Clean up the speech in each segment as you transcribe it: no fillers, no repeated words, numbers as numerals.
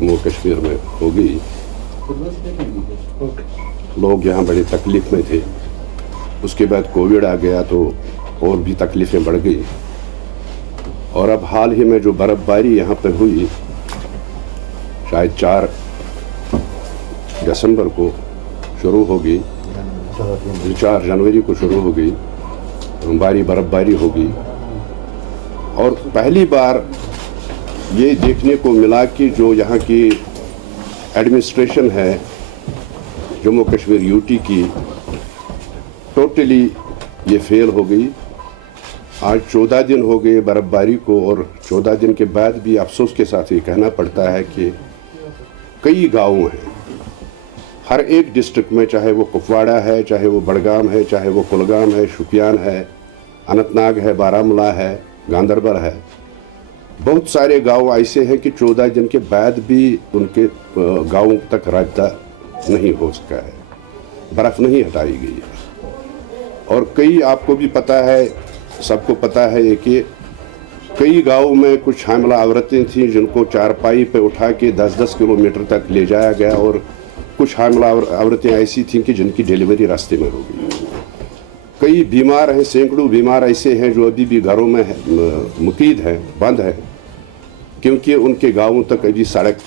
जम्मू कश्मीर में हो गई। लोग यहाँ बड़ी तकलीफ में थे। उसके बाद कोविड आ गया तो और भी तकलीफ़ें बढ़ गई। और अब हाल ही में जो बर्फ़बारी यहाँ पे हुई, शायद 4 दिसंबर को शुरू हो गई, 4 जनवरी को शुरू हो गई, बर्फ़बारी हो गई। और पहली बार ये देखने को मिला कि जो यहाँ की एडमिनिस्ट्रेशन है जम्मू कश्मीर यूटी की, टोटली ये फेल हो गई। आज 14 दिन हो गए बर्फ़बारी को, और 14 दिन के बाद भी अफसोस के साथ ये कहना पड़ता है कि कई गाँव हैं हर एक डिस्ट्रिक्ट में, चाहे वो कुपवाड़ा है, चाहे वो बड़गाम है, चाहे वो कुलगाम है, शुपियान है, अनंतनाग है, बारामूला है, गांदरबल है। बहुत सारे गांव ऐसे हैं कि 14 दिन के बाद भी उनके गांवों तक राब्ता नहीं हो सका है, बर्फ़ नहीं हटाई गई है। और कई, आपको भी पता है, सबको पता है कि कई गांवों में कुछ हामिला औरतें थीं जिनको चारपाई पे उठा के 10-10 किलोमीटर तक ले जाया गया, और कुछ हामिला औरतें ऐसी थीं कि जिनकी डिलीवरी रास्ते में हो गई। कई बीमार हैं, सैकड़ों बीमार ऐसे हैं जो अभी भी घरों में मुकीद हैं, बंद हैं, क्योंकि उनके गांवों तक अभी सड़क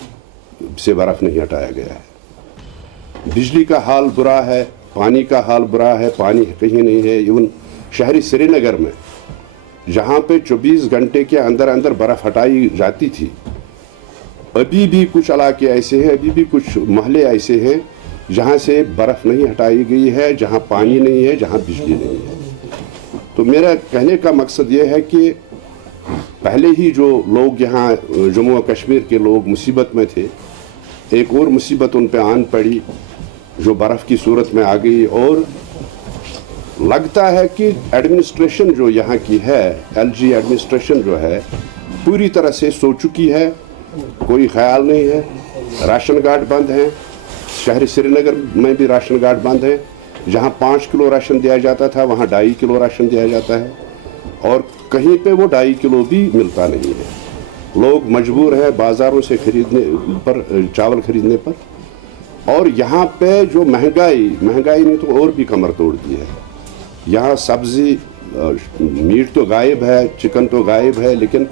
से बर्फ़ नहीं हटाया गया है। बिजली का हाल बुरा है, पानी का हाल बुरा है, पानी कहीं नहीं है। इवन शहरी श्रीनगर में जहाँ पे 24 घंटे के अंदर अंदर बर्फ़ हटाई जाती थी, अभी भी कुछ इलाके ऐसे हैं, अभी भी कुछ महल्ले ऐसे हैं जहाँ से बर्फ़ नहीं हटाई गई है, जहाँ पानी नहीं है, जहाँ बिजली नहीं है। तो मेरा कहने का मकसद ये है कि पहले ही जो लोग यहाँ जम्मू और कश्मीर के लोग मुसीबत में थे, एक और मुसीबत उन पे आन पड़ी जो बर्फ़ की सूरत में आ गई। और लगता है कि एडमिनिस्ट्रेशन जो यहाँ की है, एलजी एडमिनिस्ट्रेशन जो है, पूरी तरह से सो चुकी है, कोई ख्याल नहीं है। राशन कार्ड बंद हैं, शहर श्रीनगर में भी राशन कार्ड बंद है। जहाँ 5 किलो राशन दिया जाता था वहाँ 2.5 किलो राशन दिया जाता है, और कहीं पे वो 2.5 किलो भी मिलता नहीं है। लोग मजबूर हैं बाज़ारों से खरीदने पर, चावल खरीदने पर। और यहाँ पे जो महंगाई ने तो और भी कमर तोड़ दी है। यहाँ सब्ज़ी, मीट तो गायब है, चिकन तो गायब है, लेकिन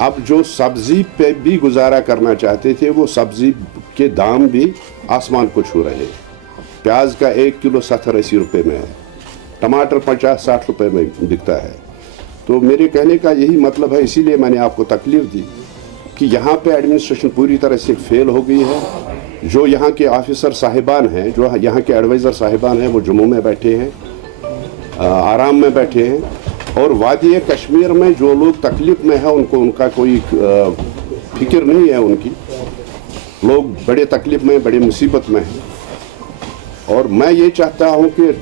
अब जो सब्ज़ी पे भी गुजारा करना चाहते थे, वो सब्ज़ी के दाम भी आसमान को छू रहे हैं। प्याज का 1 किलो 70-80 रुपये में है, टमाटर 50-60 रुपये में बिकता है। तो मेरे कहने का यही मतलब है, इसीलिए मैंने आपको तकलीफ़ दी कि यहाँ पे एडमिनिस्ट्रेशन पूरी तरह से फेल हो गई है। जो यहाँ के ऑफिसर साहिबान हैं, जो यहाँ के एडवाइज़र साहिबान हैं, वो जम्मू में बैठे हैं, आराम में बैठे हैं। और वादी कश्मीर में जो लोग तकलीफ़ में हैं, उनको उनका कोई फिक्र नहीं है। उनकी लोग बड़े तकलीफ़ में, बड़े मुसीबत में हैं। और मैं ये चाहता हूँ कि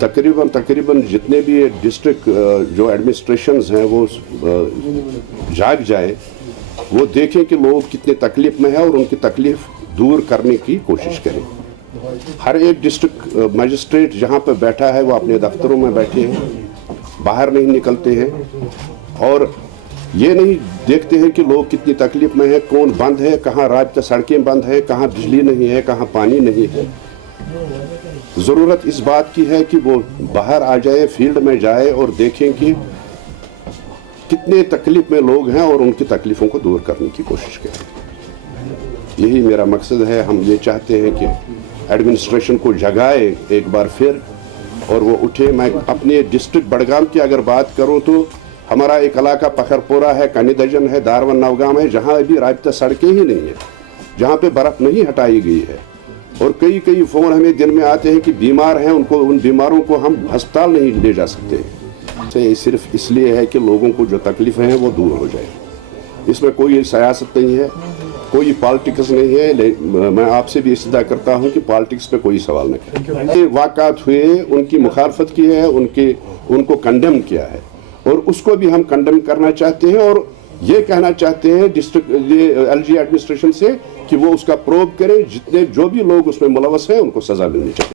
तकरीबन जितने भी डिस्ट्रिक्ट जो एडमिनिस्ट्रेशंस हैं वो जाग जाए, वो देखें कि लोग कितने तकलीफ़ में हैं और उनकी तकलीफ़ दूर करने की कोशिश करें। हर एक डिस्ट्रिक्ट मजिस्ट्रेट जहाँ पर बैठा है वो अपने दफ्तरों में बैठे हैं, बाहर नहीं निकलते हैं, और ये नहीं देखते हैं कि लोग कितनी तकलीफ़ में हैं, कौन बंद है, कहाँ रास्ते सड़कें बंद है, कहाँ बिजली नहीं है, कहाँ पानी नहीं है। ज़रूरत इस बात की है कि वो बाहर आ जाए, फील्ड में जाए और देखें कि कितने तकलीफ़ में लोग हैं और उनकी तकलीफ़ों को दूर करने की कोशिश करें। यही मेरा मकसद है। हम ये चाहते हैं कि एडमिनिस्ट्रेशन को जगाए एक बार फिर और वो उठे। मैं अपने डिस्ट्रिक्ट बड़गाम की अगर बात करूं तो हमारा एक इलाका पखरपुरा है, कनीदजन है, दारवन नवगाम है, जहां अभी राब्ता सड़कें ही नहीं है, जहां पे बर्फ़ नहीं हटाई गई है। और कई फ़ोन हमें दिन में आते हैं कि बीमार हैं, उन बीमारों को हम अस्पताल नहीं ले जा सकते। ये सिर्फ इसलिए है कि लोगों को जो तकलीफ़ें हैं वो दूर हो जाए। इसमें कोई सियासत नहीं है, कोई पॉलिटिक्स नहीं है। मैं आपसे भी इस्तदा करता हूं कि पॉलिटिक्स पे कोई सवाल न करें। वाक़ात हुए, उनकी मुखालफत की है, उनको कंडेम किया है, और उसको भी हम कंडेम करना चाहते हैं। और ये कहना चाहते हैं डिस्ट्रिक्ट एलजी एडमिनिस्ट्रेशन से कि वो उसका प्रोब करें, जो भी लोग उसमें मुलव्वस हैं उनको सज़ा मिलनी चाहिए।